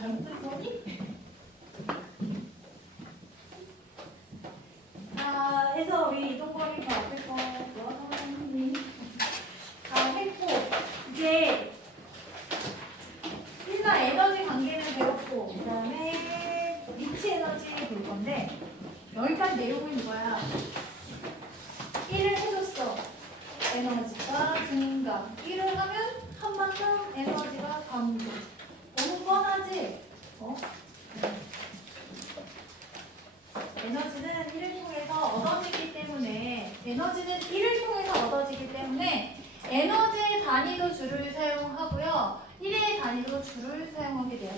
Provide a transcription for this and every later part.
잘못된 거니? 자, 해서 우리 이동범이 더 앞에 거 뭐하니? 다 했고 이제 일단 에너지 관계는 배웠고 그 다음에 위치 에너지 볼 건데 여기까지 내용은 이거야. 1을 해줬어. 에너지가 증가. 1을 하면 한만큼 에너지가 감소. 너무 뻔하지? 에너지는 1을 통해서 얻어지기 때문에 에너지의 단위도 줄을 사용하고요. 1의 단위도 줄을 사용하게 돼요.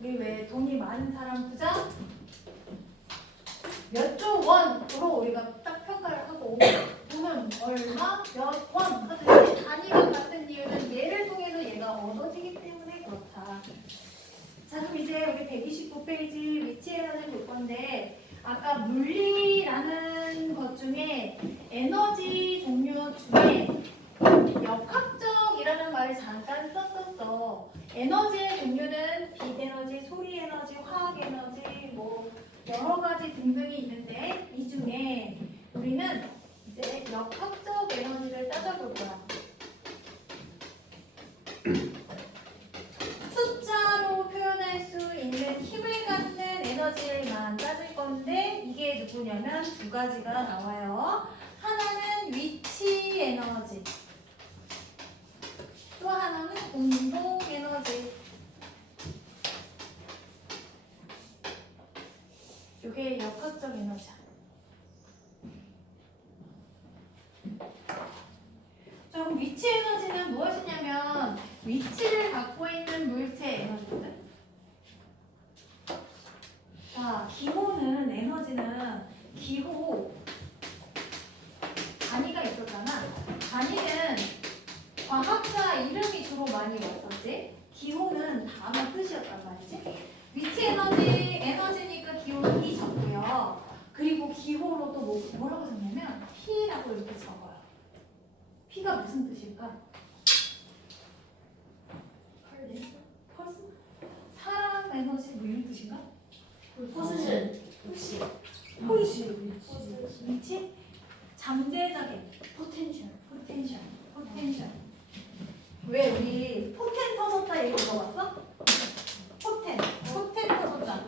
우리 왜 돈이 많은 사람 부자? 몇 조 원으로 우리가 딱 평가를 하고 돈은 얼마, 몇 원 하듯이 단위가 같은 이유는 얘를 통해서 얘가 얻어지기 때문에 그렇다. 자, 그럼 이제 우리 129페이지 위치 에너지 볼 건데 아까 물리라는 것 중에 에너지 종류 중에 역학적이라는 말을 잠깐 썼었어. 에너지의 종류는 빛 에너지, 소리 에너지, 화학 에너지, 뭐 여러 가지 등등이 있는데 이 중에 우리는 이제 역학적 에너지를 따져볼 거야. 숫자로 표현할 수 있는 힘을 갖는 에너지만 따질 건데 이게 누구냐면 두 가지가 나와요. 하나는 위치 에너지, 또 하나는 운동 에너지. 이게 역학적 에너지야. 자, 그럼 위치 에너지는 무엇이냐면 위치를 갖고 있는 물체 에너지거든. 자, 기호는 에너지는 기호 단위가 있었잖아. 단위는 과학자 이름이 주로 많이 왔었지. 기호는 단어 뜻이었단 말이지. 위치 에너지니까 기호는 E 적고요. 그리고 기호로 또 뭐라고 적냐면 P라고 이렇게 적어요. P가 무슨 뜻일까? 퍼슨? 사람 에너지 뭐 이런 뜻인가? 포지션. 위치? 잠재적인 포텐셜. 포텐셜. 왜 우리 포텐 터졌다 얘기 들어봤어? 포텐 터졌다.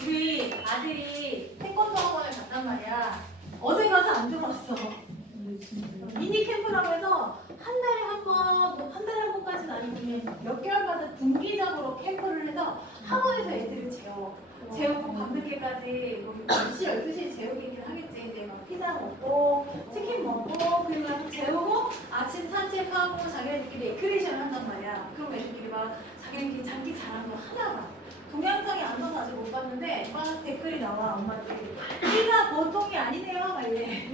우리 아들이 태권도 학원을 갔단 말이야. 어제 가서 안 들어왔어. 미니 캠프라고 해서 한 달에 한 번까지는 아니고 몇 개월마다 분기적으로 캠프를 해서 학원에서 애들을 재우고 밤늦게까지 뭐 10시, 12시에 재우기는 하겠지. 근데 막 피자 먹고 치킨 먹고 그리고 나서 재우고 아침 산책하고 자기네들끼리 레크레이션을 한단 말이야. 그럼 애들끼리 막 자기네들끼리 장기 잘하는 거 하나 봐. 동영상이 안 떠서 아직 못 봤는데 막 댓글이 나와. 엄마들이 피가 보통이 아니네요 막 이래.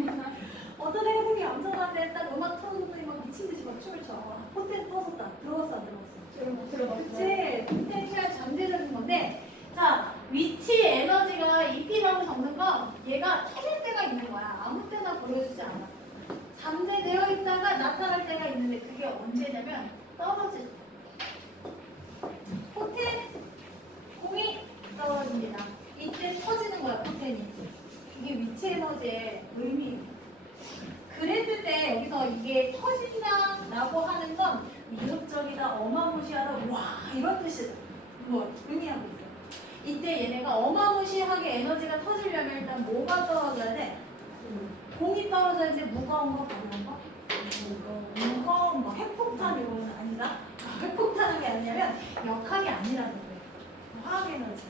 어떤 애가 되게 얌전한데 딱 음악 틀어줬더니 막 미친듯이 막 춤을 춰. 포텐 터졌다. 들어봤어 안 들어봤어? 저는 못 들어봤어요. 그치? 포텐셜 잠재적인 건데 자, 위치 에너지가 EP라고 적는 건 얘가 터질 때가 있는 거야. 아무 때나 보여주지 않아. 잠재되어 있다가 나타날 때가 있는데 그게 언제냐면 떨어질 때. 포텐 공이 떨어집니다. 이때 터지는 거야, 포텐이. 이게 위치 에너지의 의미예요. 그랬을 때 여기서 이게 터진다라고 하는 건 위협적이다, 어마무시하다, 와 이런 뜻이다. 뭐 의미하고 있어. 이때 얘네가 어마무시하게 에너지가 터지려면 일단 뭐가 떨어져야 돼? 공이 떨어져야지. 무거운 거, 가벼운 거? 무거운 거, 핵폭탄 이런 건 아니다. 핵폭탄은 게 아니냐면 역학이 아니라는 거예요. 화학 에너지.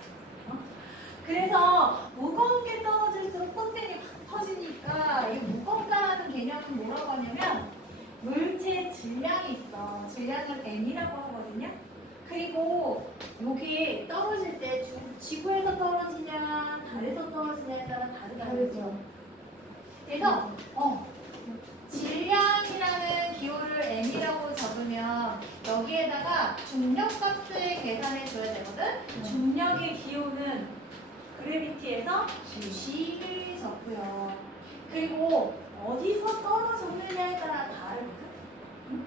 그래서 무거운 게 떨어질수록 포텐이 확 터지니까 이 무겁다라는 개념은 뭐라고 하냐면 물체의 질량이 있어. 질량을 M이라고 하거든요. 그리고 여기 떨어질 때 지구에서 떨어지냐 달에서 떨어지냐에 따라 다르죠. 그래서 질량이라는 기호를 M이라고 적으면 여기에다가 중력값을 계산해 줘야 되거든. 중력의 기호는 그래비티에서 G를 적고요. 그리고 어디서 떨어졌느냐에 따라 다르거든.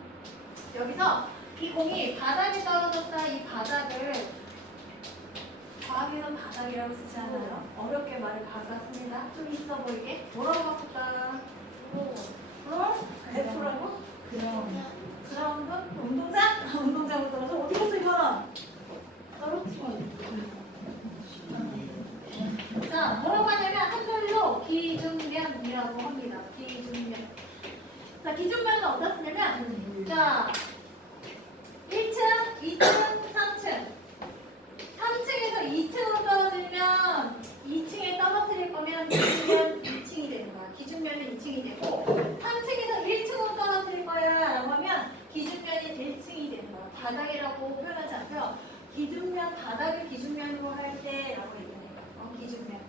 여기서 이 공이 바닥에 떨어졌다. 이 바닥을 과학에서는 바닥이라고 쓰지 않아요. 어렵게 말을 바꿨습니다. 좀 있어 보이게. 뭐라고 바꿀까? F라고? 그럼 그라운드? 운동장? 운동장으로 떨어져? 어디 갔어 이거는? 자, 뭐라고 하냐면 한글로 기준면이라고 합니다. 기준면. 자, 기준면은 어디다 쓰냐면 자, 1층, 2층, 3층. 3층에서 2층으로 떨어지면 2층에 떨어뜨릴 거면 기준면 2층이 되는 거야. 기준면은 2층이 되고 3층에서 1층으로 떨어뜨릴 거야 라고 하면 기준면이 1층이 되는 거야. 바닥이라고 표현하지 않고요. 기준면, 바닥을 기준면으로 할 때라고 얘기해요. 기준면.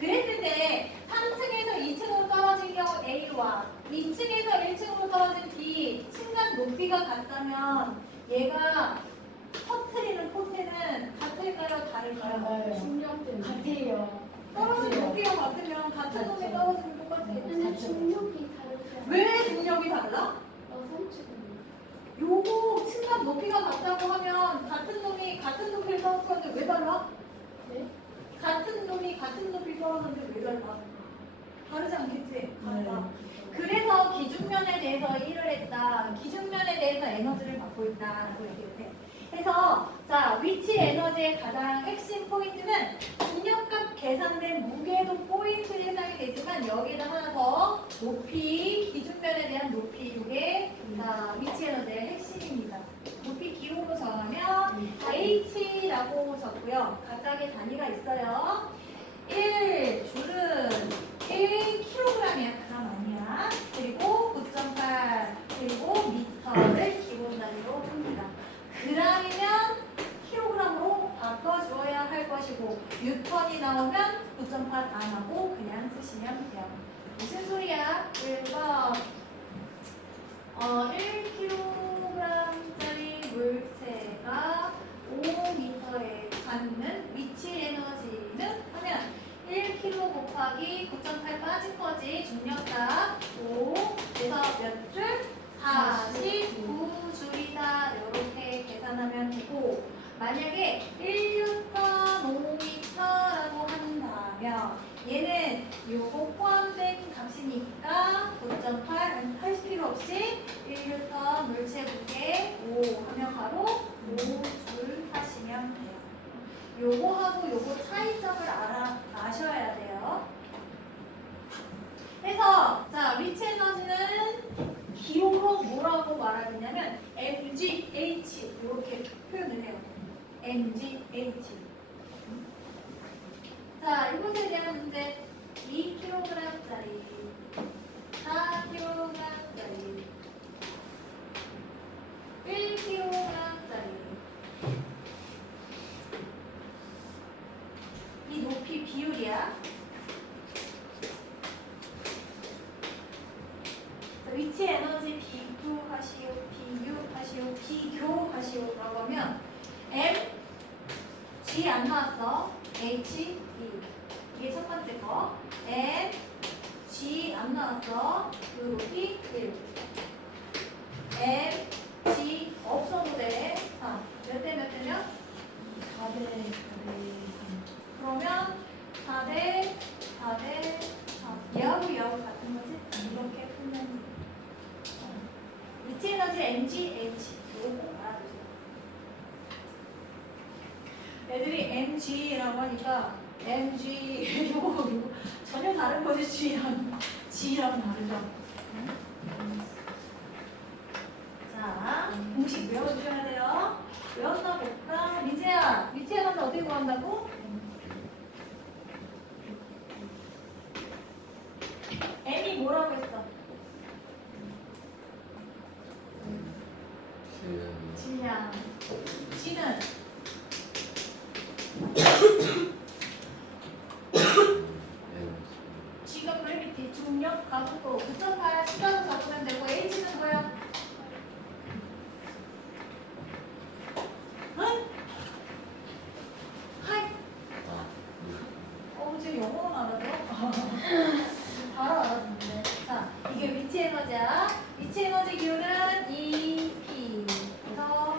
그랬을 때 3층에서 2층으로 떨어진 경우 A와 2층에서 1층으로 떨어진 B 층간 높이가 같다면 얘가 터트리는 포트는 같을까요? 다를까요? 중력 때문에 같아요. 떨어진 높이가 같으면 같은 놈이 떨어지면 똑같아요. 근데 중력이 다르죠. 왜 중력이 달라? 삼층은 요거 층간 높이가 같다고 하면 같은 놈이 같은 높이를 떨어졌는데 왜 달라? 네? 같은 놈이 같은 높이 떨어졌는데 왜 달라? 다르지 않겠지? 달라. 그래서 기준면에 대해서 일을 했다. 기준면에 대해서 에너지를 받고 있다라고 얘기를 해. 그래서 자, 위치 에너지의 가장 핵심 포인트는 중력값 계산된 무게도 포인트에 해당이 되지만 여기에다 하나 더 높이, 기준면에 대한 높이 이게 자, 위치 에너지의 핵심입니다. 높이 기호로 정하면 H라고 적고요. 각각의 단위가 있어요. 1줄은 1kg이야. 그럼 아니야. 그리고 9.8 그리고 미터를 기본 단위로 합니다. 그램이면 킬로그램으로 바꿔주어야 할 것이고 뉴턴이 나오면 9.8 안 하고 그냥 쓰시면 돼요. 무슨 소리야? 1번 1kg짜리 물체가 5m에 갖는 위치 에너지는 하면 1kg 곱하기 9.8 빠진 거지. 중력값 5 그래서 몇 줄? 49줄이다. 이렇게 계산하면 되고 만약에 1N 5m라고 한다면 얘는 요거 포함된 값이니까 9.8 할 필요 없이 1N 물체 무게 5 하면 바로 5줄 하시면 돼요. 요거하고 요거 차이점을 아셔야 돼요. 그래서 자, 위치 에너지는 기호로 뭐라고 말하느냐면 mgh 이렇게 표현을 해요. mgh. 자, 이것에 대한 문제 2kg짜리 4kg짜리 1kg짜리 이 높이 비율이야. 위치 에너지 비교하시오라고 하면 M, G 안 나왔어. H, E 이게 첫 번째 거. M, G 안 나왔어. 그 높이 1. M, G 없어도 돼. 자, 몇 대 몇 대면? 4대 4대 그러면 4대 4대 4. 얘하고 얘하고 같은 거지? 이렇게 풀면 돼. 위치 에너지 MGH 이거 꼭 알아두세요. 애들이 MG라고 하니까 MG 이거 전혀 다른 거지. G랑 다르죠. 자, 공식 외워주셔야 돼요. 외웠나 볼까? 리제야, 위치 에너지 어떻게 구한다고? M이 뭐라고 했어? 질량. G는 G가 그래비티, 중력, 가속도 9.8 시간으로 바꾸면 되고 H는 뭐야? 응? 하이. 지금 영어는 알아요? 바로 알았는데. 자, 이게 위치 에너지야. 위치 에너지 기호는 EP. 그래서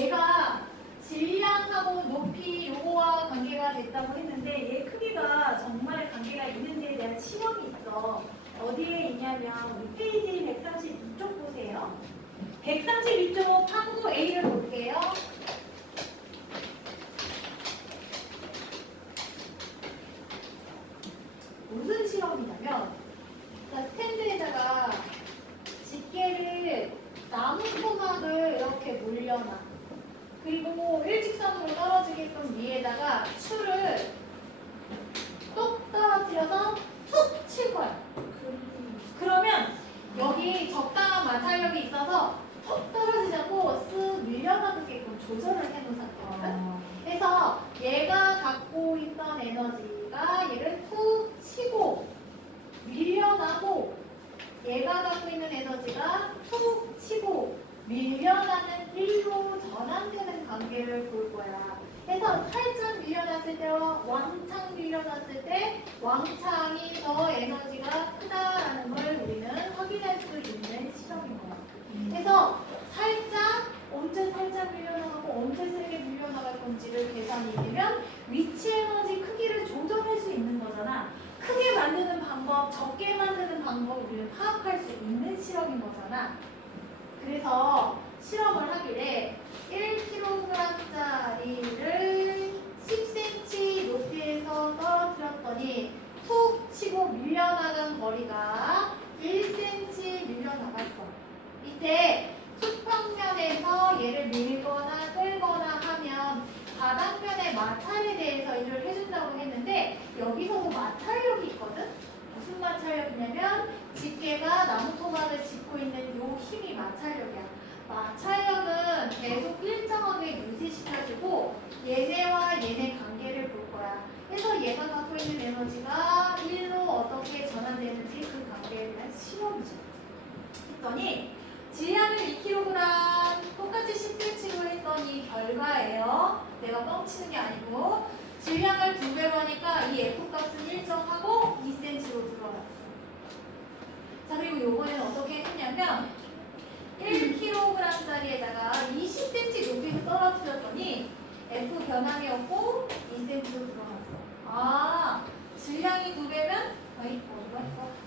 얘가 질량하고 높이 요거와 관계가 됐다고 했는데 얘 크기가 정말 관계가 있는지에 대한 실험이 있어. 어디에 있냐면 우리 페이지 132쪽 보세요. 132쪽 탐구 A를 볼게요. 무슨 실험이냐면 자, 스탠드에다가 집게를 나무 토막을 이렇게 물려놔. 그리고 일직선으로 떨어지게끔 위에다가 추를 똑 떨어뜨려서 툭 칠 거야. 그러면 여기 적당한 마찰력이 있어서 톡 떨어지지 않고 쓱 밀려나게끔 조절을 해놓은 상태거든. 그래서 얘가 갖고 있던 에너지가 얘를 툭 치고 밀려나고 얘가 갖고 있는 에너지가 툭 치고 밀려나는 일로 전환되는 관계를 볼 거야. 그래서 살짝 밀려났을 때와 왕창 밀려났을 때 왕창이 더 에너지가 크다라는 걸 우리는 확인할 수 있는 실험인 거야. 그래서 언제 살짝 밀려나가고 언제 세게 밀려나갈 건지를 계산이 되면 위치 에너지 크기를 조절할 수 있는 거잖아. 크게 만드는 방법, 적게 만드는 방법을 우리는 파악할 수 있는 실험인 거잖아. 그래서 실험을 하길래 1kg짜리를 10cm 높이에서 떨어뜨렸더니 툭 치고 밀려나간 거리가 1cm 밀려나갔어. 밑에 수평면에서 얘를 밀거나 끌거나 하면 바닥면의 마찰에 대해서 일을 해준다고 했는데 여기서도 마찰력이 있거든? 무슨 마찰력이냐면 집게가 나무 토막을 짚고 있는 요 힘이 마찰력이야. 마찰력은 계속 일정하게 유지시켜주고 얘네와 얘네 관계를 볼 거야. 그래서 얘가 갖고 있는 에너지가 1로 어떻게 전환되는지 그 관계에 대한 실험이죠. 했더니 질량을 2kg 똑같이 10cm로 했더니 결과예요. 내가 뻥치는 게 아니고 질량을 2배로 하니까 이 F값은 일정하고 2cm로 들어갔어. 자, 그리고 요번에는 어떻게 했냐면 1kg짜리에다가 20cm 높이로 떨어뜨렸더니 F 변함이 없고 2cm로 들어갔어. 아, 질량이 2배면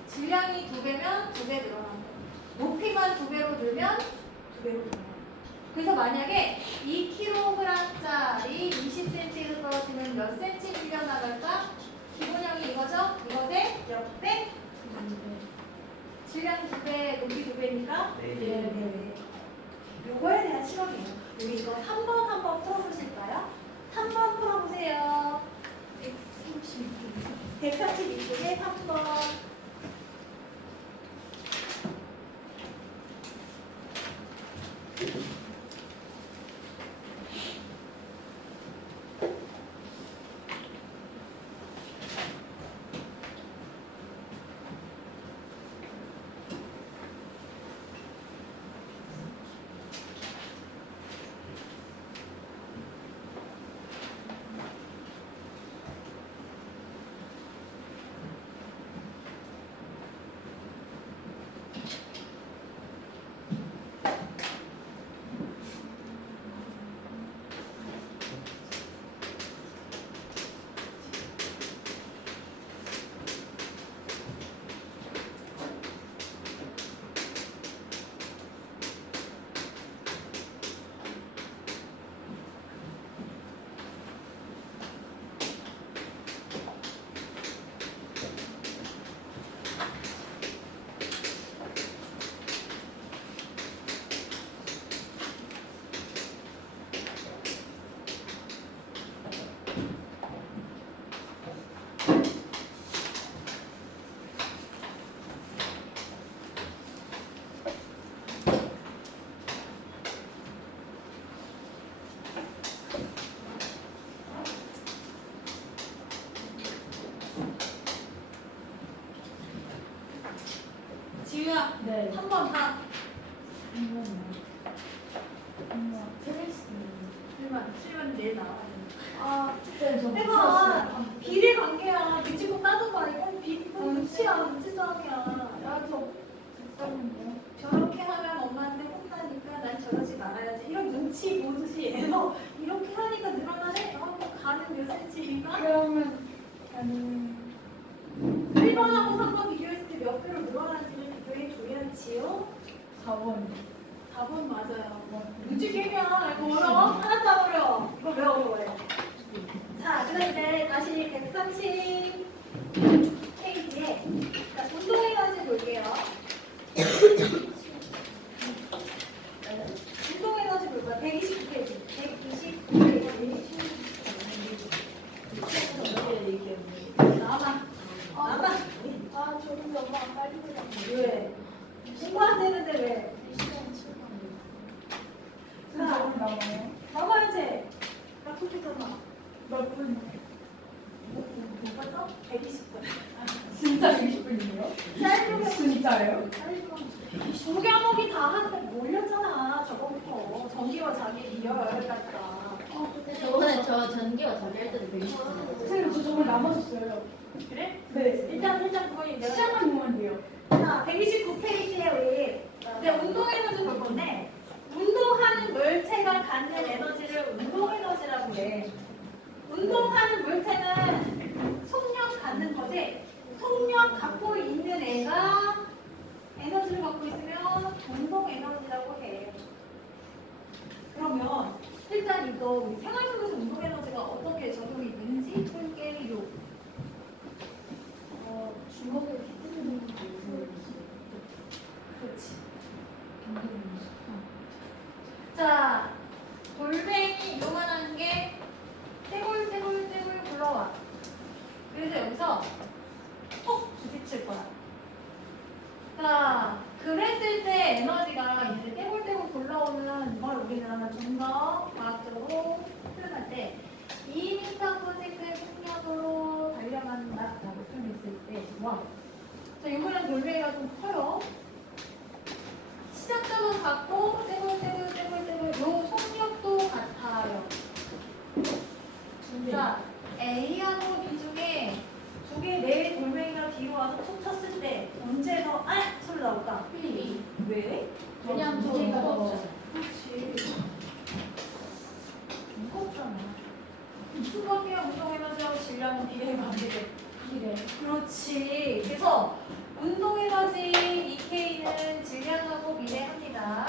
질량이 2배면 2배 늘어난 거. 높이만 2배로 늘면 2배로 늘어난 거. 그래서 만약에 2kg짜리 20cm로 떨어지면 몇 cm 밀려나갈까? 기본형이 이거죠? 이거 대 몇 배? 질량 2배, 높이 2배니까? 네. 요거에 대한 실험이에요. 우리 이거 3번 한번 풀어보실까요? 3번 풀어보세요. 132쪽에 3번. 지우야, 네. 3번 다. 실만 내일 나와야 돼. 해봐. 비례 관계야. 미치고 따져봐. 이건 눈치야. 눈치 싸움이야. 야, 저렇게 하면 엄마한테 혼나니까 난 저러지 말아야지. 이런 눈치 보듯이 나와요? 나와야지. 나 컴퓨터나. 몇 분? 못 봤어? 120분. 진짜 20분이에요? 짧으면 진짜요? 두 과목이 다 한테 몰렸잖아. 저거부터 전기와 자기 이열까지가. 근데 저번에 저 전기와 자비할 때도 120분. 선생님 저 정말 남았었어요. 그래? 네. 일단 그거 내가 시작만 보면 돼요. 자, 129페이지에 우리 이제 운동 에너지 볼 건데 운동하는 물체가 갖는 에너지를 운동 에너지라고 해. 운동하는 물체는 속력 갖는 거지. 속력 갖고 있는 애가 에너지를 갖고 있으면 운동 에너지라고 해. 그러면 일단 이거 우리 생활 속에서 운동 에너지가 어떻게 적용이 되는지 볼게요. 주먹을 휘두르는 거. 그렇지. 자, 돌멩이 요만한 게 떼굴떼굴떼굴 굴러와. 그래서 여기서 톡 부딪힐 거야. 자, 그랬을 때 에너지가 이제 떼굴떼굴 굴러오는 걸 우리는 좀 더 과학적으로 표현할 때 2m/s의 속력으로 달려간다라고 표현했을 때, 와. 자, 이번엔 돌멩이가 좀 커요. 시작점은 같고 떼굴떼굴떼굴떼굴 요 속력도 같아요. 자, A하고 B 중에 두 개 내 돌멩이가 뒤로 와서 툭 쳤을 때 언제 더 소리 나올까? B. 왜? 왜냐면 저 무게가 무겁잖아. 그렇지. 무겁잖아. 수박이야 운동 에너지하고 질량은 비례가 안 되게. 이래. 그렇지. 그래서 운동 에너지 EK는 질량하고 비례합니다.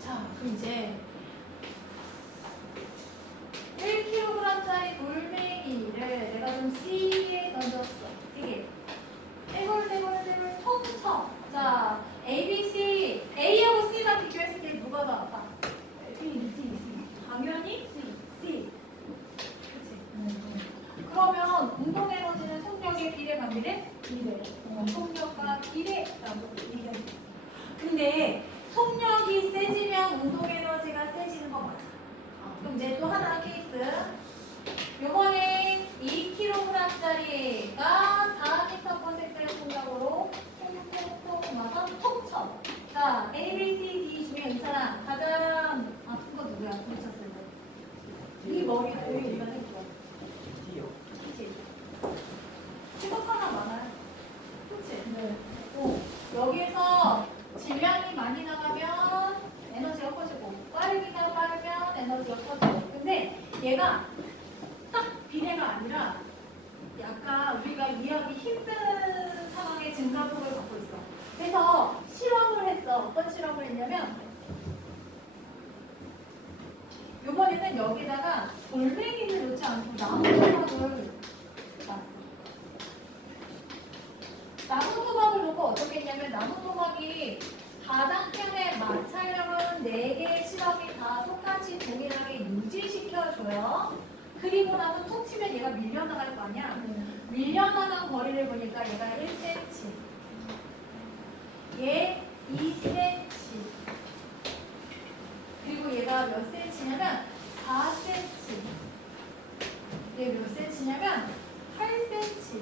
자, 그럼 이제 1kg짜리 돌멩이를 내가 좀 C에 던졌어. C에. 떼굴떼굴떼굴 통쳐. 자, A, B, C. A하고 C랑 비교했을 때 누가 더 아파? C. 당연히 C. 그치? 그러면 운동 에너지는 속력의 비례 반비례? 이래. 속력과 비례라고 얘기해요. 근데 속력이 세지면 운동 에너지가 세지는 거 맞아. 그럼 이제 또 하나 케이스. 요번에 2kg짜리가 4m/s의 속력으로 톡톡톡 와서 톡 쳐. 자, A, B, C, D 중에 이 사람 가장 아픈 거 누구야? 부딪혔을 때. 이 머리 거의 일반 해줘. 그치? 직업 하나 많아요. 그치? 네. 여기에서 질량이 많이 나가면 에너지가 커지고 빠르기가 빠르면 에너지가 커지고. 근데 얘가 딱 비례가 아니라 약간 우리가 이해하기 힘든 상황의 증가폭을 갖고 있어. 그래서 실험을 했어. 어떤 실험을 했냐면 요번에는 여기다가 돌멩이를 놓지 않고 나무 토막을 놨어. 나무 토막을 놓고 어떻게 했냐면 나무 토막이 바닥면에 마찰력은 4개의 실험이 다 똑같이 동일하게 유지시켜줘요. 그리고 나서 툭 치면 얘가 밀려나갈 거 아니야? 밀려나간 거리를 보니까 얘가 1cm, 얘 2cm, 그리고 얘가 몇 cm냐면 4cm, 얘 몇 cm냐면 8cm.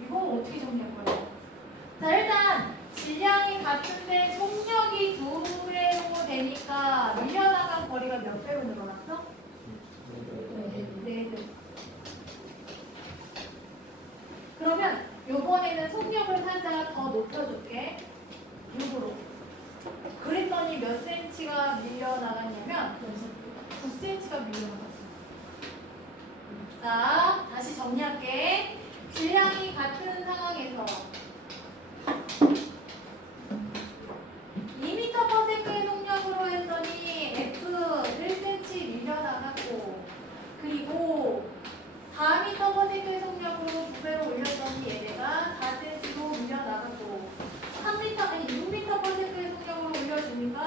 이거 어떻게 정리할 거예요? 자, 일단 질량이 같은데 속력이 2배로 되니까 밀려나간 거리가 몇 배로 늘어났어? 4배. 그러면 요번에는 속력을 살짝 더 높여줄게. 6으로. 그랬더니 몇 cm가 밀려나갔냐면 9cm가 밀려나갔어. 자, 다시 정리할게. 질량이 같은 상황에서 2m/s의 속력으로 했더니 F 1cm 밀려나갔고, 그리고 4m/s의 속력으로 2배로 올렸더니 얘네가 4cm로 밀려나갔고, 6m/s의 속력으로 올려주니까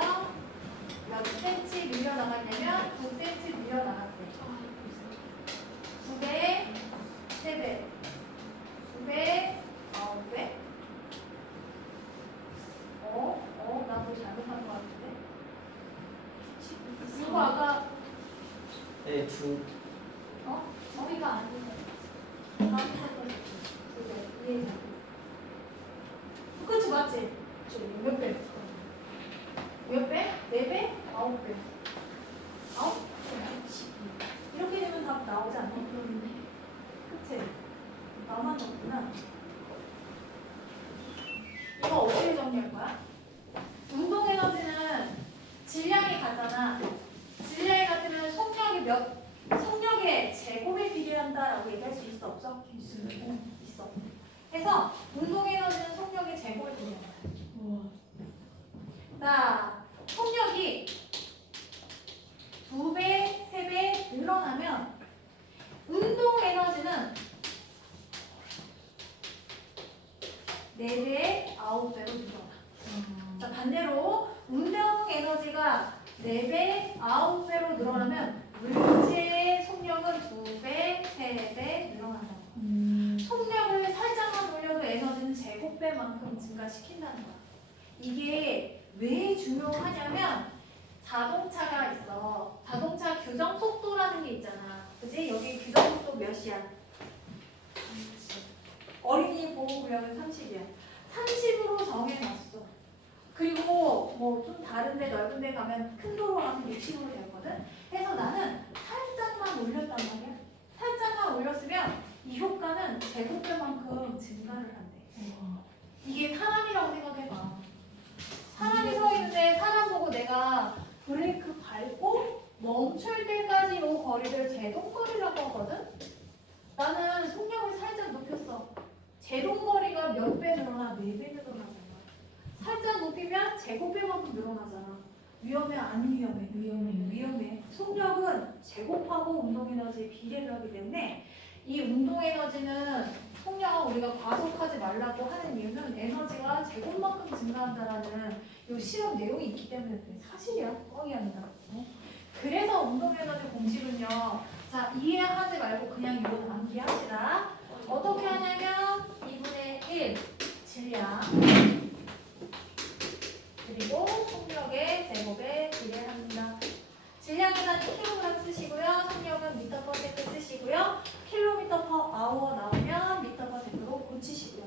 몇 cm 밀려나갔냐면 9cm 밀려나갔대. 2배, 3배, 2배, 9배. 두. 저희가 아니에요. 그치 맞지? 몇 배? 몇 배? 4배? 9배? 9? 이렇게 되면 답 나오지 않아? 그런데 그치? 나만 없구나. 이거 어떻게 정리할 거야? 운동 에너지는 질량이 같잖아. 질량이 같으면 속력의 제곱에 비례한다라고 얘기할 수 있어 없어? 있어요. 있어. 그래서 운동 에너지는 속력의 제곱에 비례한다. 우와. 자, 속력이 2배, 3배 늘어나면 운동 에너지는 4배, 9배로 늘어나. 자, 반대로 운동 에너지가 4배, 9배로 늘어나면 물체의 속력은 2배, 3배 늘어난다. 속력을 살짝만 올려도 에너지는 제곱배만큼 증가시킨다는 거야. 이게 왜 중요하냐면 자동차가 있어. 자동차 규정 속도라는 게 있잖아. 그지? 여기 규정 속도 몇이야? 어린이 보호구역은 30이야. 30으로 정해놨어. 그리고 뭐 좀 다른데 넓은데 가면 큰 도로 가면 60으로 되거든. 그래서 나는 살짝만 올렸단 말이야. 살짝만 올렸으면 이 효과는 제곱배만큼 증가를 한대. 이게 사람이라고 생각해봐. 사람이 서 있는데 사람 보고 내가 브레이크 밟고 멈출 때까지 이 거리를 제동거리라고 하거든. 나는 속력을 살짝 높였어. 제동거리가 몇 배 늘어나? 4배 늘어나잖아. 살짝 높이면 제곱배만큼 늘어나잖아. 위험해? 안 위험해? 위험해. 속력은 제곱하고 운동에너지에 비례를 하기 때문에 이 운동에너지는 속력은 우리가 과속하지 말라고 하는 이유는 에너지가 제곱만큼 증가한다라는 이 실험 내용이 있기 때문에 그래. 사실이야. 뻥이 아니라. 그래서 운동에너지 공식은요. 자, 이해하지 말고 그냥 이거 암기합시다. 어떻게 하냐면 2분의 1 질량 그리고 속력의 제곱에 비례합니다. 질량에는 kg 쓰시고요. 속력은 m/s 쓰시고요. km/h 나오면 m/s로 고치시고요.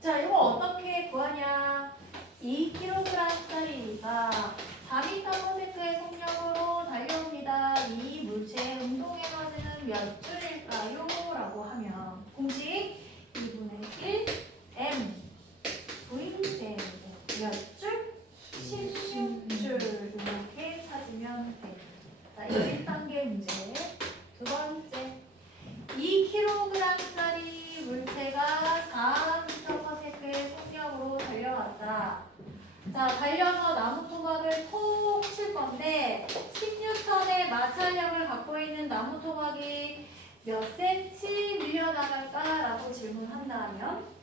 자, 이거 어떻게 구하냐? 2kg짜리니까 4m/s의 속력으로 달려옵니다. 이 물체의 운동 에너지는 몇 줄일까요? 라고 하면 공식 2분의 1 m v 몇 줄? 16줄 이렇게 찾으면 돼. 자, 이거 1단계 문제. 두 번째 2kg짜리 물체가 4m/s의 속력으로 달려왔다. 자, 달려서 나무 토막을 톡 칠 건데 10N의 마찰력을 갖고 있는 나무 토막이 몇 cm 밀려나갈까라고 질문한다면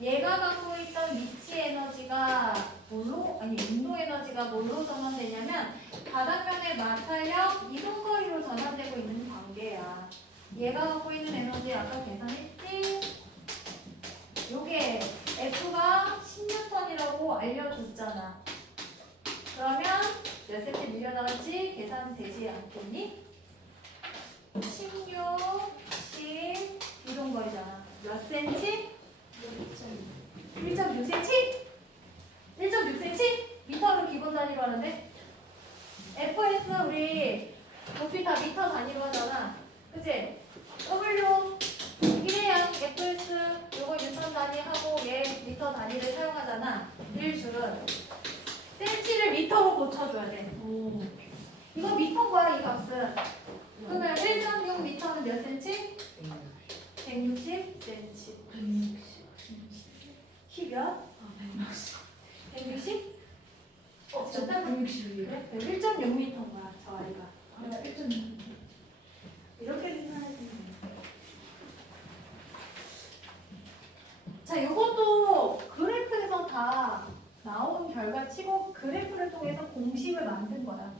얘가 갖고 있던 위치 에너지가 운동 에너지가 뭘로 전환되냐면 바닥면의 마찰력, 이동거리로 전환되고 있는 관계야. 얘가 갖고 있는 에너지 아까 계산했지? 요게 F가 10N이라고 알려줬잖아. 그러면 몇 cm 밀려나갈지 계산되지 않겠니? 16, 10 이동거리잖아. 몇 cm? 1.6cm? 1.6cm? 미터를 기본 단위로 하는데 FS 우리 높이 다 미터 단위로 하잖아. 그치? W 1회양 FS 요거 뉴턴 단위하고 얘 미터 단위를 사용하잖아. 1줄은 cm를 미터로 고쳐줘야 돼. 이거 미터인 거야 이 값은. 그러면 1.6 미터는 몇 cm? 160cm. 키 몇? 160? 저딱 160이에요? 그래? 1.6m인 거야 저 아이가. 아, 1.6. 이렇게 계산하시면 돼요. 자, 이것도 그래프에서 다 나온 결과치고 그래프를 통해서 공식을 만든 거야.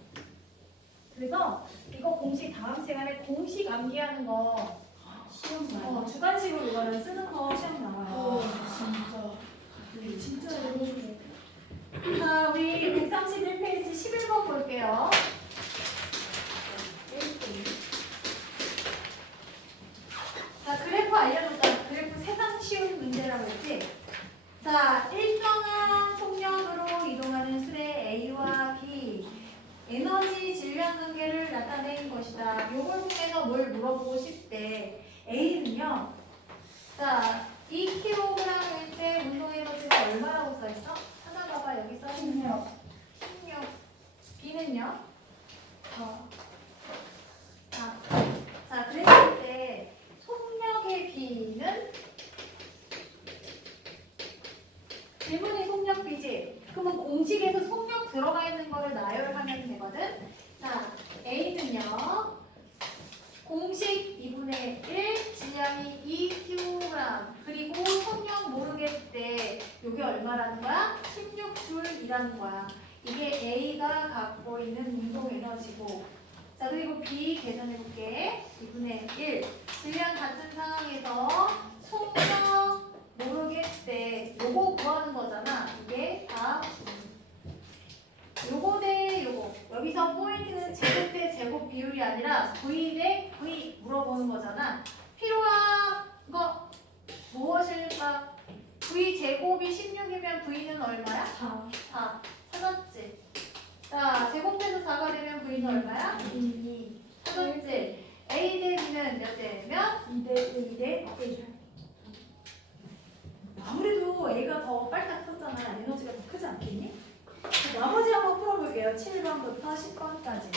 그래서 이거 공식 다음 시간에 공식 암기하는 거 시험 나요. 주관식으로 이거를 쓰는 거 시험 나와요. 진짜 어려운데. 자, 우리 131페이지 11번 볼게요. 자, 일정한 속력으로 이동하는 술의 A와 B 에너지 질량 관계를 나타낸 것이다. 요걸 통해서 뭘 물어보고 싶대. A는요. 자, 2kg일 때 운동 에너지가 얼마라고 써있어? 찾아봐봐. 여기 써있네요. 16. B는요? 자, 그랬을 때 속력의 B는 질문이 속력 B지. 그러면 공식에서 속력 들어가 있는 거를 나열하면 되거든. 자, A는요. 공식 2분의 1, 질량이 2kg. 그리고 속력 모르겠대. 이게 얼마라는 거야? 16줄이라는 거야. 이게 A가 갖고 있는 운동 에너지고. 자, 그리고 B 계산해볼게. 2분의 1. 질량 같은 상황에서 속력 모르겠대. 요거 구하는 거잖아. 이게 다 요거 대 요거. 여기서 포인트는 제곱 대 제곱 비율이 아니라 V 대 V 물어보는 거잖아. 필요한 거 무엇일까? V 제곱이 16이면 V는 얼마야? 4. 찾았지? 자, 제곱해서 4가 되면 V는 얼마야? 2. 찾았지? A 대 B는 몇 대면? 2대 1. 아무래도 A가 더 빨딱 컸잖아. 에너지가 더 크지 않겠니? 나머지 한번 풀어볼게요. 7번부터 10번까지.